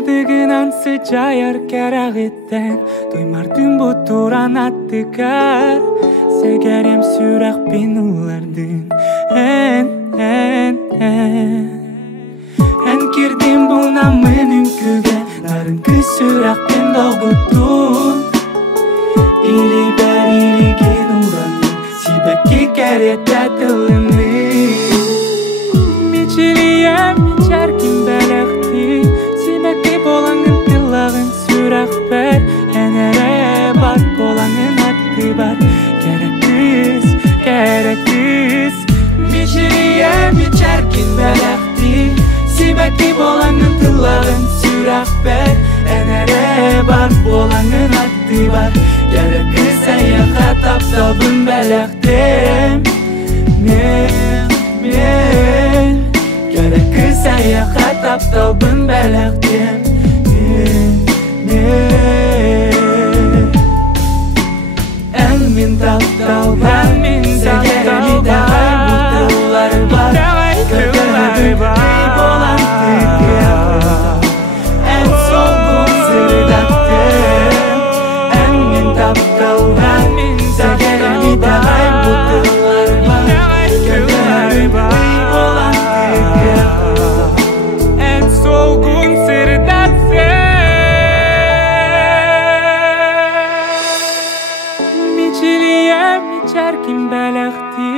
Кырдыгынан сычайар керагыттен Туймартын бутуран аттыкар Сегерем сүрак пин улардын Эн кирдим буна менин күгө Нарын күсүрак пин долгутун Или бер илиген уранын Сибекки керете тылыны Мичилием мичеркин белекти Сибекки болаңын тыллагын сүрак бер Энере бар болаңын атты бар Керек кыз Мичилием мичеркин белекти Сибекки болаңын тыллагын сүрак бер Энере бар болаңын атты бар Керек кыз саяхат таптабын белектем Мен Керек kız саяхат таптабын белектем Эн мен тапталбан Сегереми дагай бутылары бар Көргөнү үй болан тыгым Эн солгун сырдаттым Эн мен тапталбан Сегереми дагай бутылары бар Көргөнү үй болан En solgun sırdatsın Miçiliyem içerkin belekti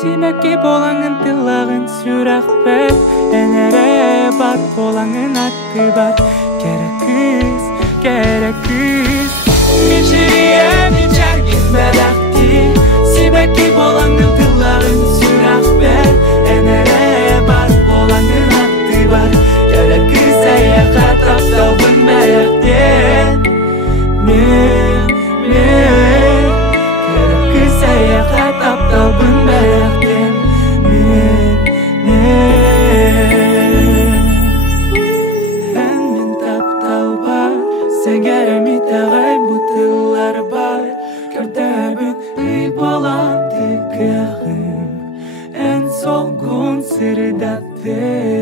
Simekki bolаңын tılağın sürak bel Enere bar bolаңын attı bar Gerek kız Miçiliyem içerkin belekti Simekki bolаңын tılağın sürak bel Enere bar bolаңын attı bar Gerek kız sayahat taптабын belekten Gerek kız sayahat taптабын belekten En men таптал бар Сегереми тагай бутылар бар Көрдөбүн үй болан тыгым En solgun sırdattım